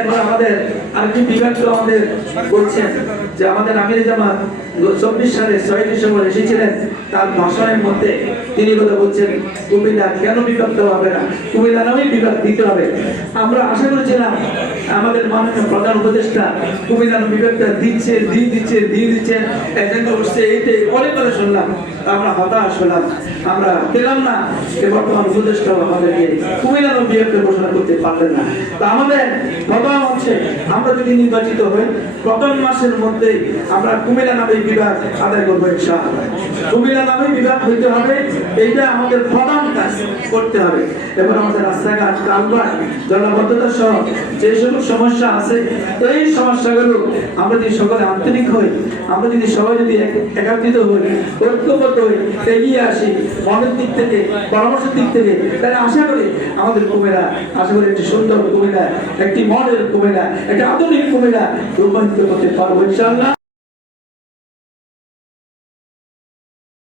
এরপর আমাদের আরেকটি বিভাগ আমাদের বলছেন যে আমাদের আমির জামাত 24 সালে 6 ডিসেম্বর এসেছিলেন, তার ভাষণের মধ্যে তিনি কথা বলছেন কুমিল্লা কেন বিভাগ দেওয়া হবে না, কুমিল্লা নামেই বিভাগ দিতে হবে। আমরা আশা করেছিলাম আমাদের মাননীয় প্রধান উপদেষ্টা কুমিল্লা বিভাগটা দিচ্ছেন এজেন্ডা উঠছে, এইটাই অনেক কথা শুনলাম, আমরা হতাশ হলাম, আমরা পেলাম না যে বর্তমান উপদেষ্টা আমাদেরকে কুমিল্লা বিভাগটা ঘোষণা করতে পারলেন না। তা আমাদের কথা হচ্ছে আমরা যদি নির্বাচিত হই প্রথম মাসের মধ্যে আমরা কুমিল্লা নামে বিভাগ আদায় করবো ইনশাআল্লাহ। কুমিল্লা নামে বিভাগ হইতে হবে, এইটা আমাদের প্রধান কাজ করতে হবে। এবং আমাদের রাস্তাঘাট কালভার্ট জলাবদ্ধতা সহ যে সকল সমস্যা আছে এই সমস্যাগুলো আমরা যদি সকলে আন্তরিক হই, আমরা যদি সবাই যদি একত্রিত হই, ঐক্যবদ্ধ হই, এগিয়ে আসি মনের দিক থেকে পরামর্শের দিক থেকে, তাহলে আশা করি আমাদের কুমিল্লা আশা করি একটি সুন্দর কুমিল্লা, একটি মডেল কুমিল্লা, একটি আধুনিক কুমিল্লা রূপান্তরিত করতে পারবো ইনশাআল্লাহ।